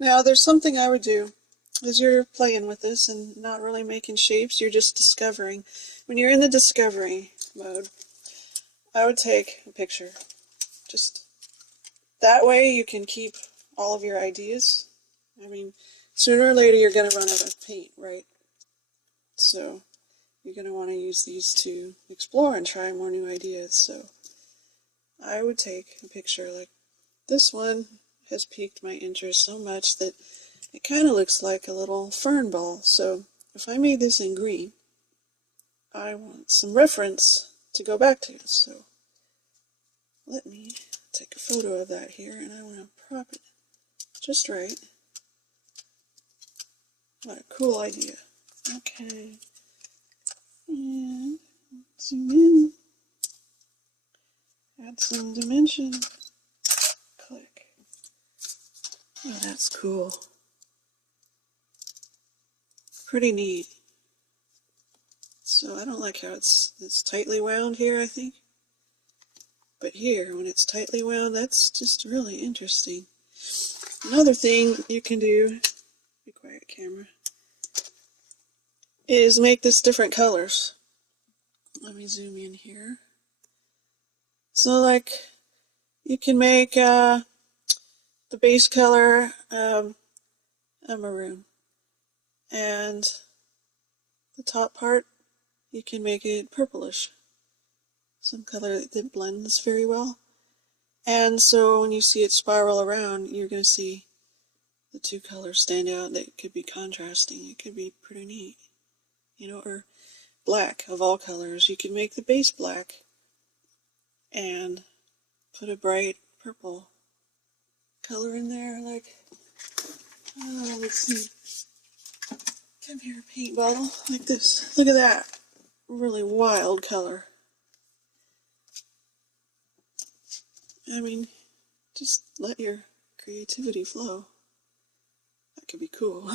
Now, there's something I would do as you're playing with this and not really making shapes, you're just discovering. When you're in the discovery mode, I would take a picture. Just that way you can keep all of your ideas. I mean, sooner or later you're going to run out of paint, right? So you're going to want to use these to explore and try more new ideas. So I would take a picture like this one has piqued my interest so much that it kind of looks like a little fern ball. So if I made this in green, I want some reference to go back to. So let me take a photo of that here, and I want to prop it just right. What a cool idea. Okay. And zoom in. Add some dimension. Click. Oh, that's cool. Pretty neat. So I don't like how it's tightly wound here, I think. But here, when it's tightly wound, that's just really interesting. Another thing you can do, be quiet camera, is make this different colors. Let me zoom in here. So like, you can make the base color a maroon. And the top part, you can make it purplish. Some color that blends very well. And so when you see it spiral around, you're going to see the two colors stand out that could be contrasting. It could be pretty neat. You know, or black of all colors. You can make the base black and put a bright purple color in there. Like, let's see. Come here, paint bottle. Like this. Look at that. Really wild color. I mean, just let your creativity flow. That could be cool.